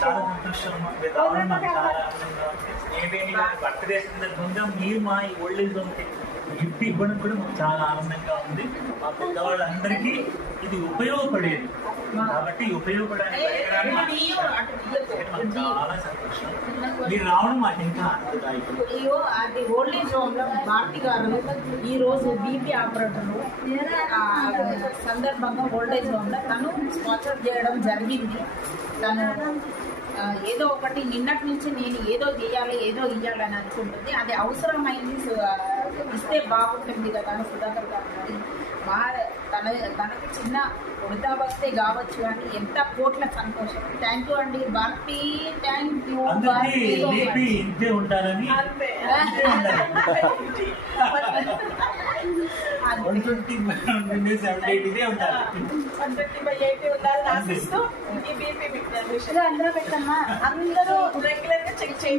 చాలా సంతోషం, మీరు రావడం నాకు చాలా ఆనందంగా ఉంది. ఏమేమి బర్త్డే సందర్భంగా మీరు మా ఈ ఓల్డ్ ఏజ్ హోమ్కి గిఫ్ట్ ఇవ్వడం కూడా మాకు చాలా ఆనందంగా ఉంది. మా పెద్దవాళ్ళందరికీ ఇది ఉపయోగపడేది కాబట్టి ఉపయోగపడడానికి చాలా సంతోషం. మీరు రావడం మాకు ఇంకా ఆనందదాయకం. అది ఓల్డ్ ఏజ్ హోమ్ లో భారతి గారు ఈ రోజు బీపీ ఆపరేటర్ సందర్భంగా ఓల్డ్ ఏజ్ హోమ్ లో తను స్పాన్సర్ చేయడం జరిగింది. తను ఏదో ఒకటి నిన్నటి నుంచి నేను ఏదో చేయాలి ఇవ్వాలని అనుకుంటుంది. అది అవసరమైంది ఇస్తే బాగుంటుంది కదా అని సుధాకర్ గారు తనకి చిన్న వృద్ధావస్థే కావచ్చు అని ఎంత కోట్ల సంతోషం. థ్యాంక్ యూ అండి భారతి, థ్యాంక్ యూ. ఇంతే ఉంటారని అందరూ పెట్టమ్మా, అందరూ రెగ్యులర్ గా చెక్ చేయండి.